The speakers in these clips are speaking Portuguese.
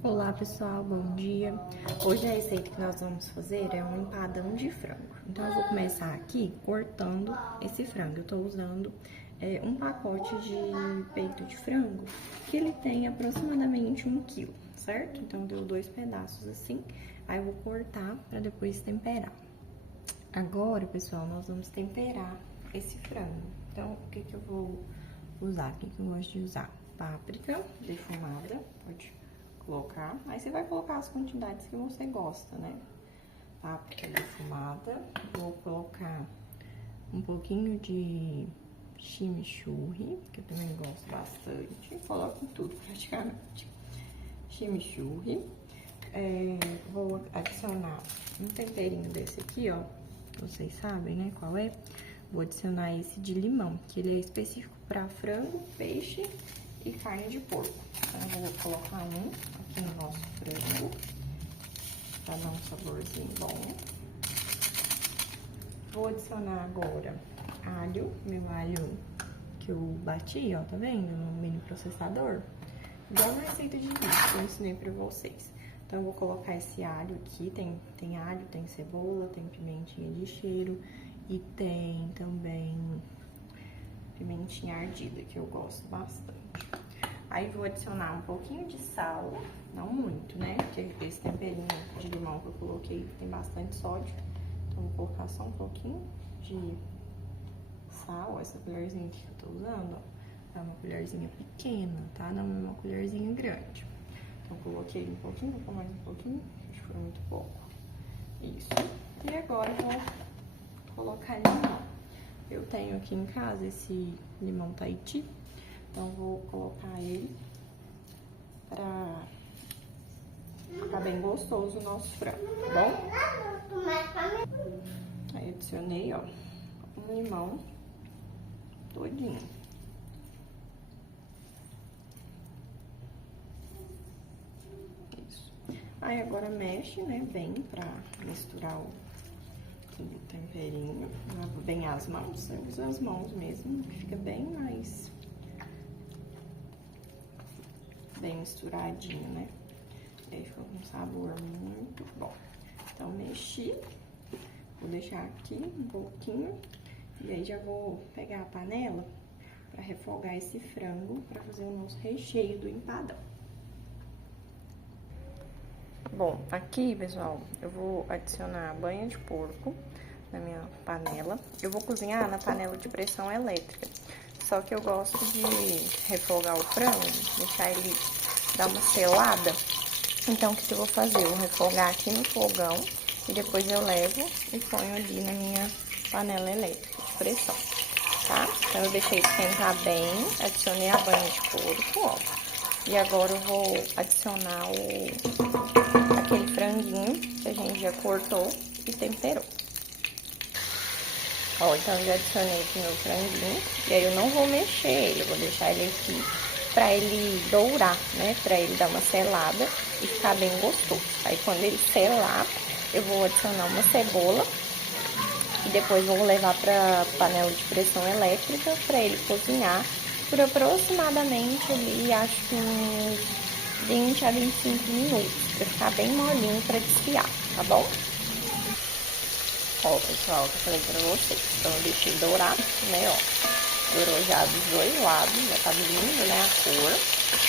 Olá pessoal, bom dia! Hoje a receita que nós vamos fazer é um empadão de frango. Então eu vou começar aqui cortando esse frango. Eu tô usando um pacote de peito de frango que ele tem aproximadamente 1 quilo, certo? Então deu 2 pedaços assim, aí eu vou cortar para depois temperar. Agora, pessoal, nós vamos temperar esse frango. Então, o que eu vou usar? O que eu gosto de usar? Páprica defumada, pode colocar. Aí você vai colocar as quantidades que você gosta, né? Páprica defumada. Vou colocar um pouquinho de chimichurri, que eu também gosto bastante. Coloco tudo praticamente. Chimichurri. Vou adicionar um temperinho desse aqui, ó. Vocês sabem, né, qual é? Vou adicionar esse de limão, que ele é específico para frango, peixe e carne de porco. Então, eu vou colocar um aqui no nosso frango, para dar um saborzinho bom. Vou adicionar agora alho, meu alho que eu bati, ó, tá vendo? No mini processador. Igual na receita de vídeo que eu ensinei pra vocês. Então, eu vou colocar esse alho aqui, tem alho, tem cebola, tem pimentinha de cheiro e tem também pimentinha ardida, que eu gosto bastante. Aí, vou adicionar um pouquinho de sal, não muito, né? Porque esse temperinho de limão que eu coloquei tem bastante sódio. Então, vou colocar só um pouquinho de sal, essa colherzinha que eu tô usando, ó. É uma colherzinha pequena, tá? Não é uma colherzinha grande. Então, coloquei um pouquinho, vou pôr mais um pouquinho, acho que foi muito pouco. Isso. E agora, eu vou colocar limão. Eu tenho aqui em casa esse limão Tahiti, então vou colocar ele pra ficar bem gostoso o nosso frango, tá bom? Aí, adicionei, ó, um limão todinho. Aí, agora mexe, né, bem pra misturar o temperinho. Lavo bem as mãos, eu uso as mãos mesmo, que fica bem mais... bem misturadinho, né? E aí fica com um sabor muito bom. Então, mexi. Vou deixar aqui um pouquinho. E aí, já vou pegar a panela pra refogar esse frango pra fazer o nosso recheio do empadão. Bom, aqui, pessoal, eu vou adicionar banha de porco na minha panela. Eu vou cozinhar na panela de pressão elétrica. Só que eu gosto de refogar o frango, deixar ele dar uma selada. Então, o que eu vou fazer? Eu vou refogar aqui no fogão e depois eu levo e ponho ali na minha panela elétrica de pressão, tá? Então, eu deixei esquentar bem, adicionei a banha de porco, ó. E agora eu vou adicionar aquele franguinho que a gente já cortou e temperou. Ó, então eu já adicionei aqui meu franguinho. E aí eu não vou mexer ele, eu vou deixar ele aqui pra ele dourar, né? Pra ele dar uma selada e ficar bem gostoso. Aí quando ele selar, eu vou adicionar uma cebola. E depois vou levar pra panela de pressão elétrica pra ele cozinhar por aproximadamente ali, acho que uns 20 a 25 minutos, pra ficar bem molinho pra desfiar, tá bom? Ó, pessoal, que eu falei pra vocês, então eu deixei dourar, né, ó, dourou já dos dois lados, já tá lindo, né, a cor.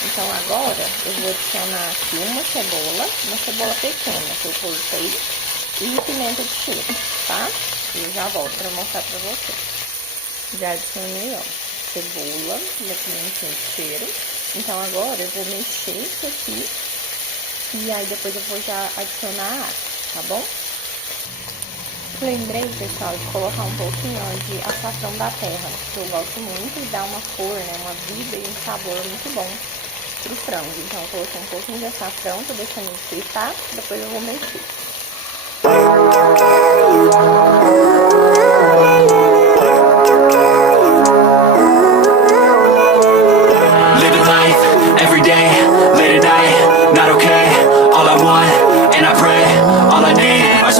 Então agora eu vou adicionar aqui uma cebola pequena que eu cortei e pimenta de cheiro, tá? E eu já volto pra mostrar pra vocês. Já adicionei, ó, cebola e a pimentinha de cheiro. Então, agora eu vou mexer isso aqui e aí depois eu vou já adicionar a água, tá bom? Lembrei, pessoal, de colocar um pouquinho, ó, de açafrão da terra, que eu gosto muito e dá uma cor, né, uma vida e um sabor muito bom pro frango. Então, eu coloquei um pouquinho de açafrão, tô deixando ele fritar, depois eu vou mexer.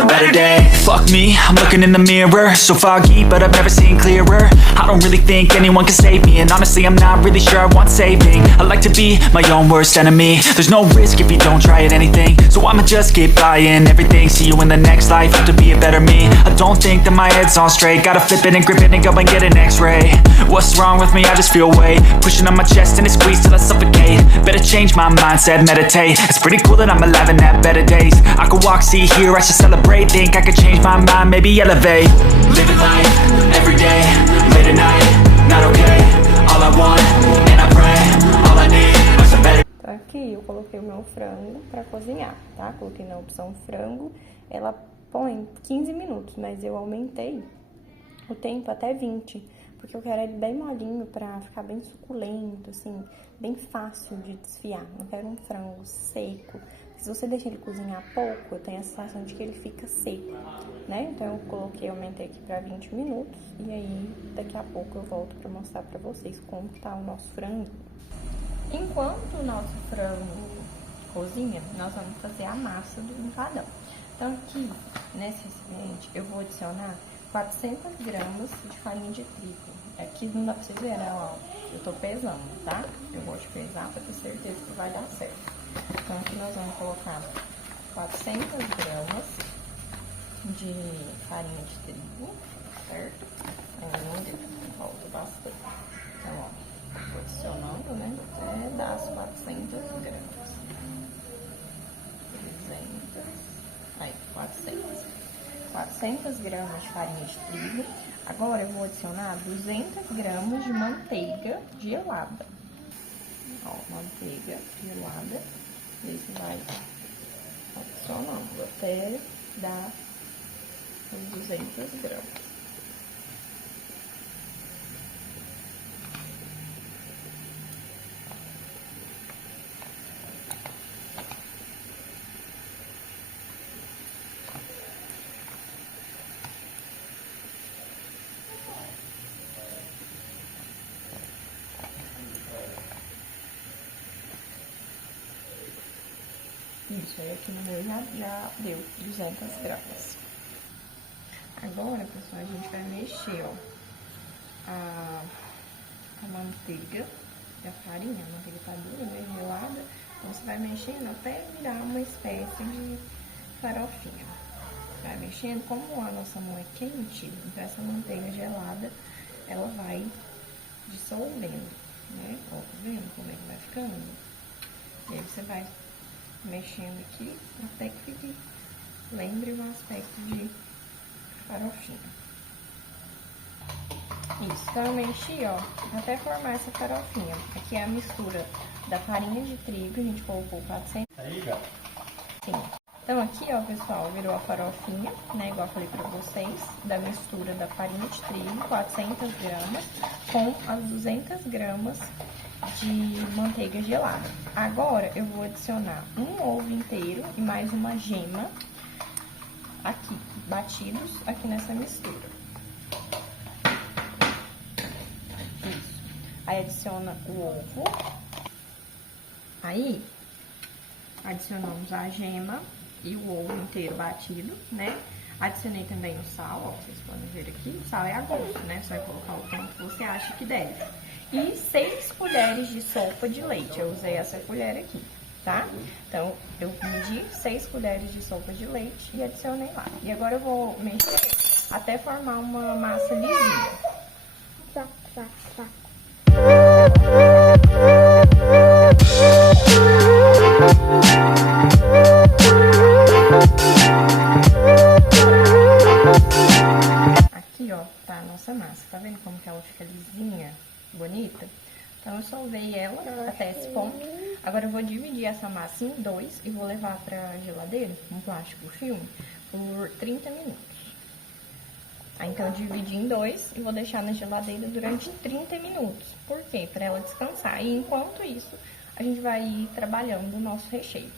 Better day. Fuck me, I'm looking in the mirror, so foggy, but I've never seen clearer. I don't really think anyone can save me, and honestly I'm not really sure I want saving. I like to be my own worst enemy. There's no risk if you don't try at anything, so I'ma just keep buying everything. See you in the next life, have to be a better me. I don't think that my head's on straight, gotta flip it and grip it and go and get an x-ray. What's wrong with me? I just feel weight pushing on my chest and it squeezes till I suffocate. Better change my mindset, meditate. It's pretty cool that I'm alive and have better days. I could walk, see, hear, I should celebrate. Think I could change my mind, maybe elevate. Living life, everyday, late at night, not okay. All I want, and I pray, all I need are some better. Aqui eu coloquei o meu frango pra cozinhar, tá? Coloquei na opção frango, ela põe 15 minutos, mas eu aumentei o tempo até 20, porque eu quero ele bem molinho pra ficar bem suculento, assim, bem fácil de desfiar. Não quero um frango seco. Se você deixar ele cozinhar pouco, eu tenho a sensação de que ele fica seco, né? Então eu coloquei, aumentei aqui pra 20 minutos e aí daqui a pouco eu volto pra mostrar pra vocês como tá o nosso frango. Enquanto o nosso frango cozinha, nós vamos fazer a massa do empadão. Então aqui, nesse recipiente, eu vou adicionar 400 gramas de farinha de trigo. Aqui não dá pra vocês verem, né? Ó, eu tô pesando, tá? Eu vou te pesar pra ter certeza que vai dar certo. Então aqui nós vamos colocar 400 gramas de farinha de trigo, certo? Ainda falta bastante. Então, ó, vou adicionando, né? Até dar as 400 gramas. 300, aí, 400 gramas de farinha de trigo. Agora eu vou adicionar 200 gramas de manteiga gelada. Ó, manteiga gelada. Isso vai adicionando até dar os 200 gramas. Isso, aí aqui no meu já deu 200 gramas. Agora, pessoal, a gente vai mexer, ó, a manteiga e a farinha. A manteiga tá dura, né, gelada. Então, você vai mexendo até virar uma espécie de farofinha. Vai mexendo, como a nossa mão é quente, então essa manteiga gelada, ela vai dissolvendo, né? Ó, tá vendo como é que vai ficando? E aí você vai mexendo aqui até que fique, lembre o aspecto de farofinha. Isso, então eu mexi, ó, até formar essa farofinha. Aqui é a mistura da farinha de trigo, a gente colocou 400. Aí, já. Sim. Então aqui, ó, pessoal, virou a farofinha, né, igual eu falei pra vocês, da mistura da farinha de trigo, 400 gramas, com as 200 gramas de manteiga gelada. Agora, eu vou adicionar um ovo inteiro e mais uma gema aqui, batidos aqui nessa mistura. Isso. Aí, adiciona o ovo. Aí, adicionamos a gema e o ovo inteiro batido, né? Adicionei também o sal, ó, vocês podem ver aqui. O sal é a gosto, né? Você vai colocar o tanto que você acha que deve. E 6 colheres de sopa de leite. Eu usei essa colher aqui, tá? Então, eu medi 6 colheres de sopa de leite e adicionei lá. E agora eu vou mexer até formar uma massa lisinha. Aqui, ó, tá a nossa massa. Tá vendo como que ela fica lisinha, bonita? Então, eu solvei ela até esse ponto. Agora, eu vou dividir essa massa em 2 e vou levar pra geladeira, um plástico filme, por 30 minutos. Aí, então, eu dividi em 2 e vou deixar na geladeira durante 30 minutos. Por quê? Pra ela descansar. E, enquanto isso, a gente vai ir trabalhando o nosso recheio.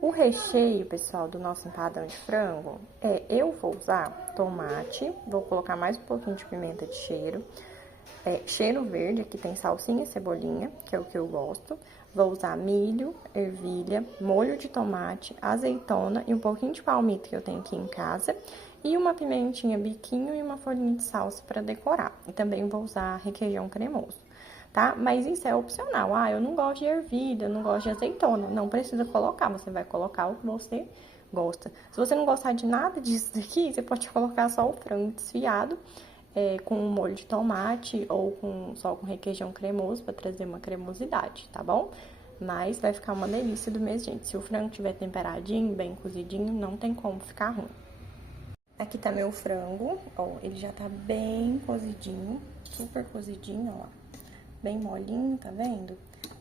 O recheio, pessoal, do nosso empadão de frango, eu vou usar tomate, vou colocar mais um pouquinho de pimenta de cheiro, cheiro verde, aqui tem salsinha e cebolinha, que é o que eu gosto. Vou usar milho, ervilha, molho de tomate, azeitona e um pouquinho de palmito que eu tenho aqui em casa. E uma pimentinha biquinho e uma folhinha de salsa para decorar. E também vou usar requeijão cremoso, tá? Mas isso é opcional. Ah, eu não gosto de ervilha, eu não gosto de azeitona. Não precisa colocar, você vai colocar o que você gosta. Se você não gostar de nada disso daqui, você pode colocar só o frango desfiado, com um molho de tomate ou só com requeijão cremoso para trazer uma cremosidade, tá bom? Mas vai ficar uma delícia do mesmo jeito. Se o frango estiver temperadinho, bem cozidinho, não tem como ficar ruim. Aqui tá meu frango, ó, ele já tá bem cozidinho, super cozidinho, ó, bem molinho, tá vendo?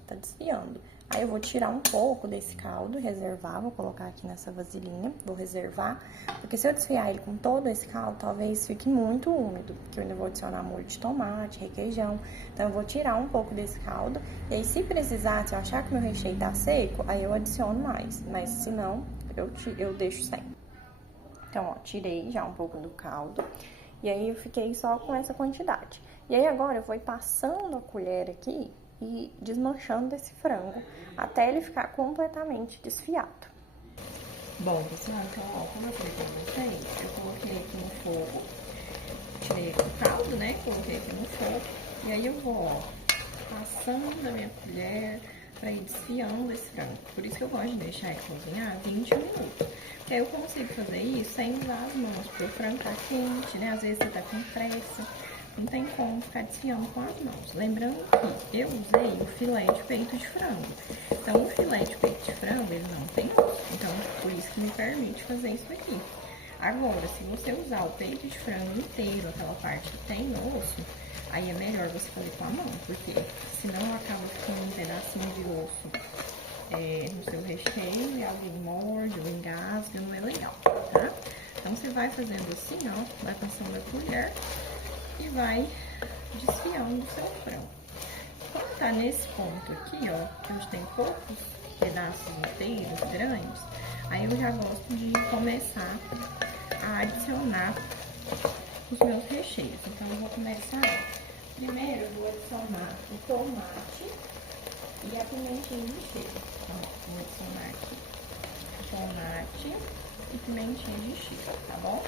Tá desfiando. Aí eu vou tirar um pouco desse caldo, reservar, vou colocar aqui nessa vasilhinha, vou reservar, porque se eu desfiar ele com todo esse caldo, talvez fique muito úmido, porque eu ainda vou adicionar molho de tomate, requeijão, então eu vou tirar um pouco desse caldo, e aí se precisar, se eu achar que meu recheio tá seco, aí eu adiciono mais, mas se não, eu deixo sem. Então, ó, tirei já um pouco do caldo, e aí eu fiquei só com essa quantidade. E aí agora eu vou passando a colher aqui e desmanchando esse frango até ele ficar completamente desfiado. Bom, pessoal, então, ó, como eu falei pra vocês, eu coloquei aqui no fogo, tirei o caldo, né, coloquei aqui no fogo, e aí eu vou, ó, passando a minha colher pra ir desfiando esse frango. Por isso que eu gosto de deixar ele cozinhar 20 minutos. Porque aí eu consigo fazer isso sem usar as mãos, porque o frango tá quente, né, às vezes você tá com pressa. Não tem como ficar desfiando com as mãos. Lembrando que eu usei o filé de peito de frango. Então, o filé de peito de frango, ele não tem osso. Então, por isso que me permite fazer isso aqui. Agora, se você usar o peito de frango inteiro, aquela parte que tem osso, aí é melhor você fazer com a mão, porque senão acaba ficando um pedacinho de osso no seu recheio e alguém morde ou engasga, não é legal, tá? Então, você vai fazendo assim, ó, vai passando a colher e vai desfiando o seu frango. Quando tá nesse ponto aqui, ó, que hoje tem poucos pedaços inteiros, grandes, aí eu já gosto de começar a adicionar os meus recheios. Então, eu vou começar, primeiro eu vou adicionar o tomate e a pimentinha de cheiro. Então, vou adicionar aqui tomate e pimentinha de cheiro, tá bom?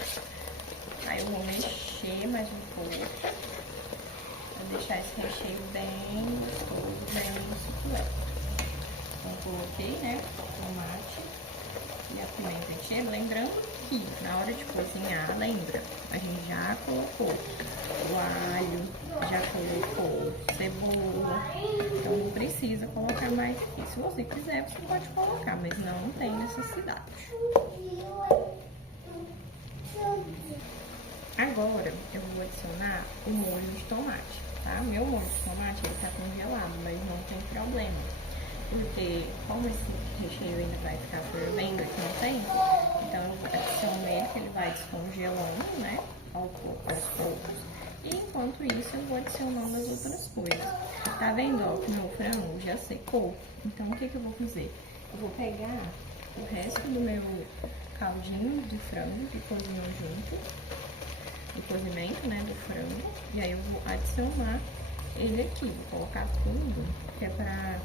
Aí eu vou mexer mais um pouco, pra deixar esse recheio bem gostoso, bem suculento. Então, coloquei, né, o tomate e a pimenta de cheiro. Lembrando que na hora de cozinhar, lembra, a gente já colocou o alho, já colocou cebola, então não precisa colocar mais aqui. Se você quiser, você pode colocar, mas não tem necessidade. Agora, eu vou adicionar o molho de tomate, tá? Meu molho de tomate, ele tá congelado, mas não tem problema. Porque, como esse recheio ainda vai ficar fervendo aqui no tempo, então eu adiciono ele, que ele vai descongelando, né? Aos poucos. E enquanto isso, eu vou adicionando as outras coisas. Tá vendo, ó, que meu frango já secou? Então, o que que eu vou fazer? Eu vou pegar o resto do meu caldinho de frango que cozinhou junto, o cozimento, né, do frango, e aí eu vou adicionar ele aqui, vou colocar tudo, que é pra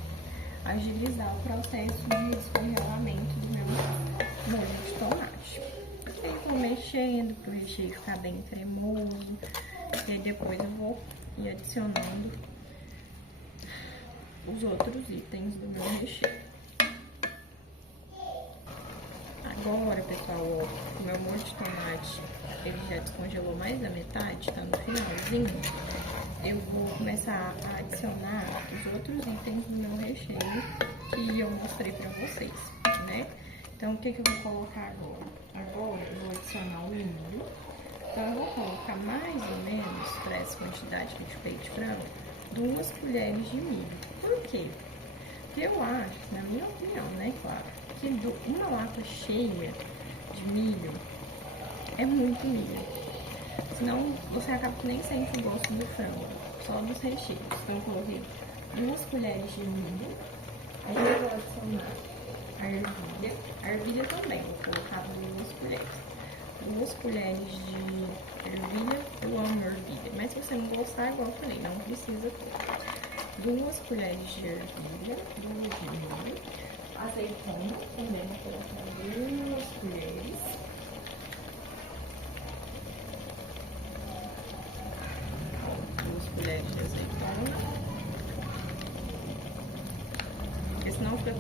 agilizar o processo de descongelamento do meu molho de tomate. E aí eu vou mexendo pro recheio ficar bem cremoso, e aí depois eu vou ir adicionando os outros itens do meu recheio. Agora, pessoal, ó, o meu molho de tomate, ele já descongelou mais da metade, tá no finalzinho. Eu vou começar a adicionar os outros itens do meu recheio que eu mostrei pra vocês, né? Então, o que que eu vou colocar agora? Agora, eu vou adicionar o milho. Então, eu vou colocar mais ou menos, para essa quantidade de peito de frango, 2 colheres de milho. Por quê? Porque eu acho, na minha opinião, né, claro, que uma lata cheia de milho é muito milho. Senão você acaba que nem sente o gosto do frango, só dos recheios. Então eu coloquei 2 colheres de milho. Aí eu vou adicionar a ervilha. A ervilha também, vou colocar 2 colheres. 2 colheres de ervilha Eu amo ervilha, mas se você não gostar, igual eu falei, não precisa ter. 2 colheres de ervilha, 2 de milho. Azeitona, também vou colocar 2 colheres. Colheres de azeitona, porque senão fica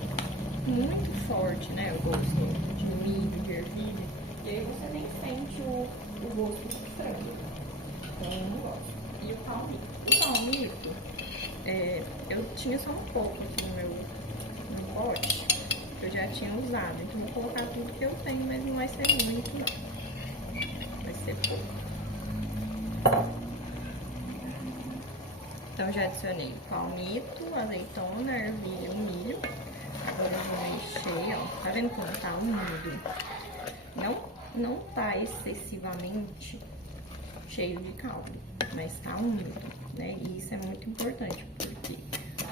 muito forte, né, o gosto de milho, de ervilha, e aí você nem sente o gosto do frango, então eu não gosto. E o palmito, eu tinha só um pouco aqui no meu pote, que eu já tinha usado, então vou colocar tudo que eu tenho, mas não vai ser muito não, vai ser pouco. Então, já adicionei palmito, azeitona, ervilha, o milho. Agora eu vou mexer, ó. Tá vendo como tá úmido? Não tá excessivamente cheio de caldo, mas tá úmido, né? E isso é muito importante, porque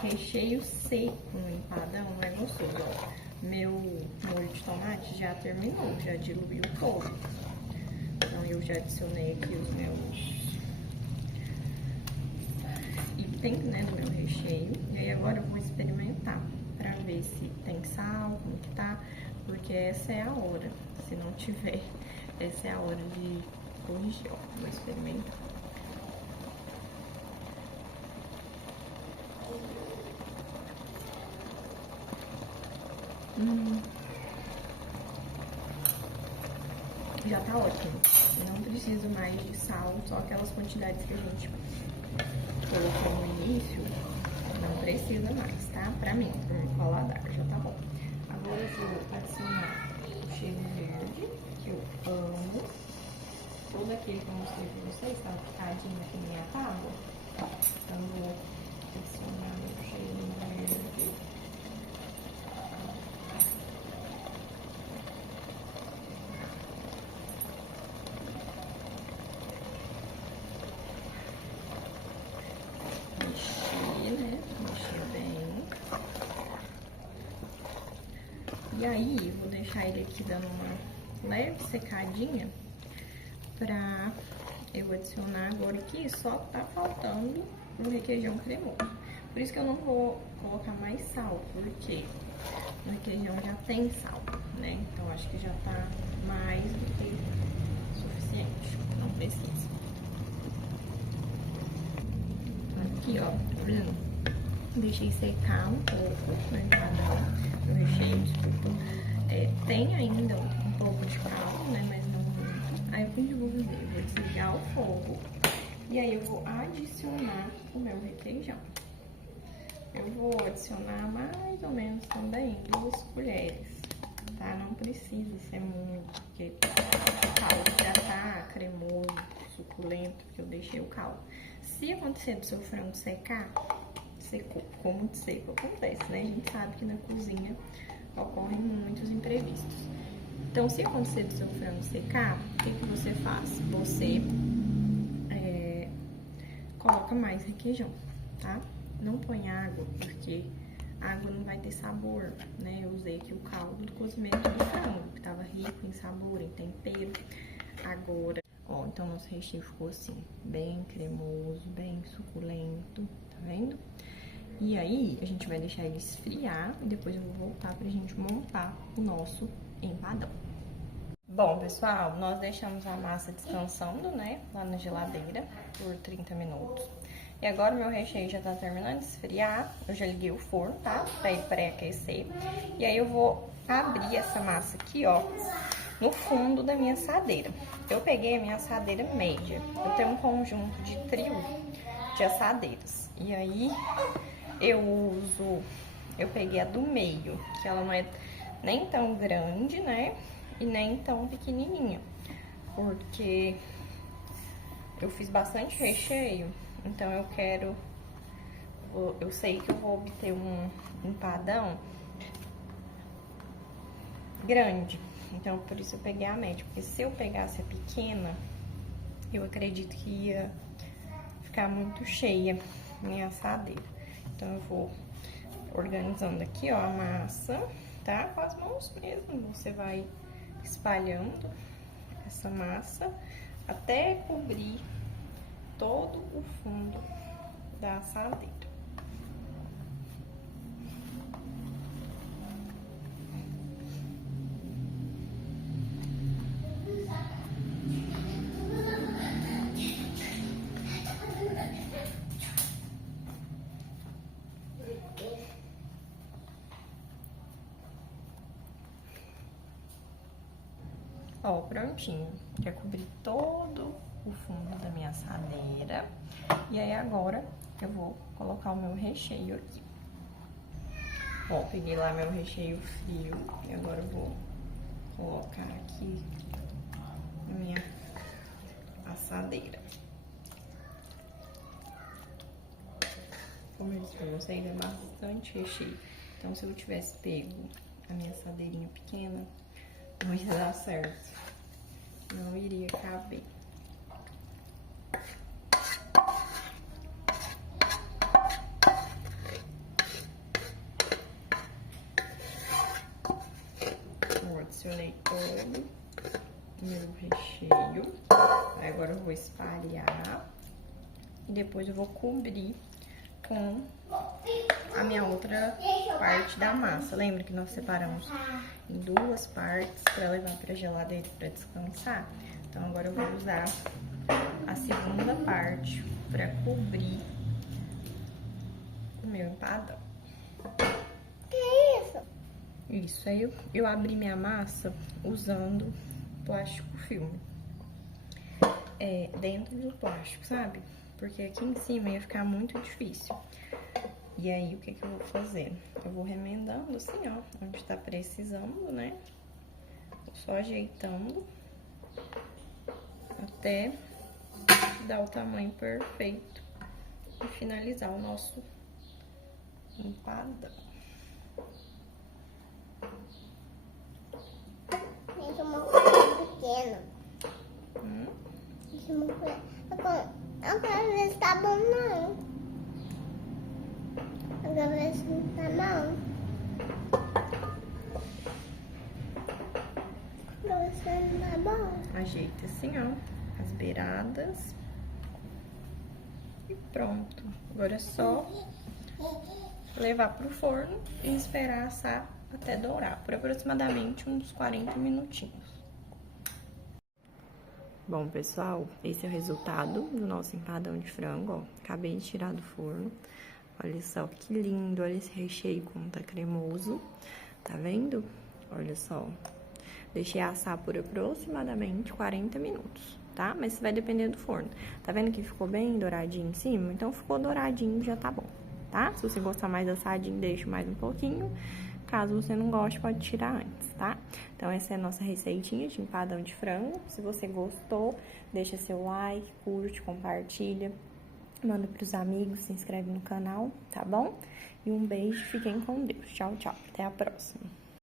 recheio seco no empadão não é gostoso, ó. Meu molho de tomate já terminou, já diluiu todo. Então, eu já adicionei aqui os meus... né, do meu recheio. E aí agora eu vou experimentar pra ver se tem sal, como que tá, porque essa é a hora. Se não tiver, essa é a hora de corrigir, ó. Vou experimentar. Já tá ótimo. Não preciso mais de sal, só aquelas quantidades que a gente colocou no início, não precisa mais, tá? Pra mim, pro meu paladar, já tá bom. Agora eu vou adicionar o cheiro verde, que eu amo. Todo aquele que eu mostrei pra vocês, tá picadinho aqui na minha tábua. Então eu vou adicionar o cheiro verde. E aí, vou deixar ele aqui dando uma leve secadinha pra eu adicionar agora aqui. Só tá faltando o requeijão cremoso. Por isso que eu não vou colocar mais sal, porque o requeijão já tem sal, né? Então, acho que já tá mais do que suficiente. Não precisa. Aqui, ó, tá vendo? Deixei secar um pouco no empadão, no recheio, desculpa. Tem ainda um pouco de caldo, né, mas não muito. Aí o que eu vou fazer? Eu vou desligar o fogo e aí eu vou adicionar o meu requeijão. Eu vou adicionar mais ou menos também 2 colheres, tá? Não precisa ser muito, porque o caldo já tá cremoso, suculento, porque eu deixei o caldo. Se acontecer do seu frango secar, secou, ficou muito seco, acontece, né? A gente sabe que na cozinha ocorrem muitos imprevistos. Então, se acontecer do seu frango secar, o que você faz? Você coloca mais requeijão, tá? Não põe água, porque a água não vai ter sabor, né? Eu usei aqui o caldo do cozimento do frango, que tava rico em sabor, em tempero. Agora, ó, então nosso recheio ficou assim, bem cremoso, bem suculento, tá vendo? E aí, a gente vai deixar ele esfriar e depois eu vou voltar pra gente montar o nosso empadão. Bom, pessoal, nós deixamos a massa descansando, né, lá na geladeira por 30 minutos. E agora o meu recheio já tá terminando de esfriar, eu já liguei o forno, tá, pra ele pré-aquecer. E aí eu vou abrir essa massa aqui, ó, no fundo da minha assadeira. Eu peguei a minha assadeira média, eu tenho um conjunto de trio de assadeiras. E aí eu peguei a do meio, que ela não é nem tão grande, né, e nem tão pequenininha, porque eu fiz bastante recheio, então eu sei que eu vou obter um empadão grande, então por isso eu peguei a média, porque se eu pegasse a pequena, eu acredito que ia ficar muito cheia minha assadeira. Então eu vou organizando aqui, ó, a massa, tá? Com as mãos mesmo, você vai espalhando essa massa até cobrir todo o fundo da assadeira. Ó, prontinho. Já cobri todo o fundo da minha assadeira. E aí, agora, eu vou colocar o meu recheio aqui. Ó, peguei lá meu recheio frio. E agora eu vou colocar aqui na minha assadeira. Como eu disse pra vocês, é bastante recheio. Então, se eu tivesse pego a minha assadeirinha pequena, não ia dar certo. Não iria caber. Eu adicionei todo o meu recheio. Aí agora eu vou espalhar. E depois eu vou cobrir com a minha outra parte da massa. Lembra que nós separamos em duas partes para levar para geladeira para descansar? Então agora eu vou usar a segunda parte para cobrir o meu empadão. Que é isso? Isso, aí eu abri minha massa usando plástico filme. Dentro do plástico, sabe? Porque aqui em cima ia ficar muito difícil. E aí, o que que eu vou fazer? Eu vou remendando assim, ó, onde tá precisando, né? Vou só ajeitando até dar o tamanho perfeito e finalizar o nosso empadão. Isso é uma coisa pequena. Isso é uma coisa... Eu quero ver se tá bom, não. Eu quero ver se não tá bom. Eu quero ver se não tá bom. Ajeita assim, ó, as beiradas. E pronto. Agora é só levar pro forno e esperar assar até dourar, por aproximadamente uns 40 minutinhos. Bom, pessoal, esse é o resultado do nosso empadão de frango, ó. Acabei de tirar do forno. Olha só que lindo, olha esse recheio como tá cremoso. Tá vendo? Olha só. Deixei assar por aproximadamente 40 minutos, tá? Mas isso vai depender do forno. Tá vendo que ficou bem douradinho em cima? Então, ficou douradinho, já tá bom, tá? Se você gostar mais assadinho, deixa mais um pouquinho. Caso você não goste, pode tirar antes, tá? Então, essa é a nossa receitinha de empadão de frango. Se você gostou, deixa seu like, curte, compartilha, manda pros amigos, se inscreve no canal, tá bom? E um beijo, fiquem com Deus. Tchau, tchau. Até a próxima.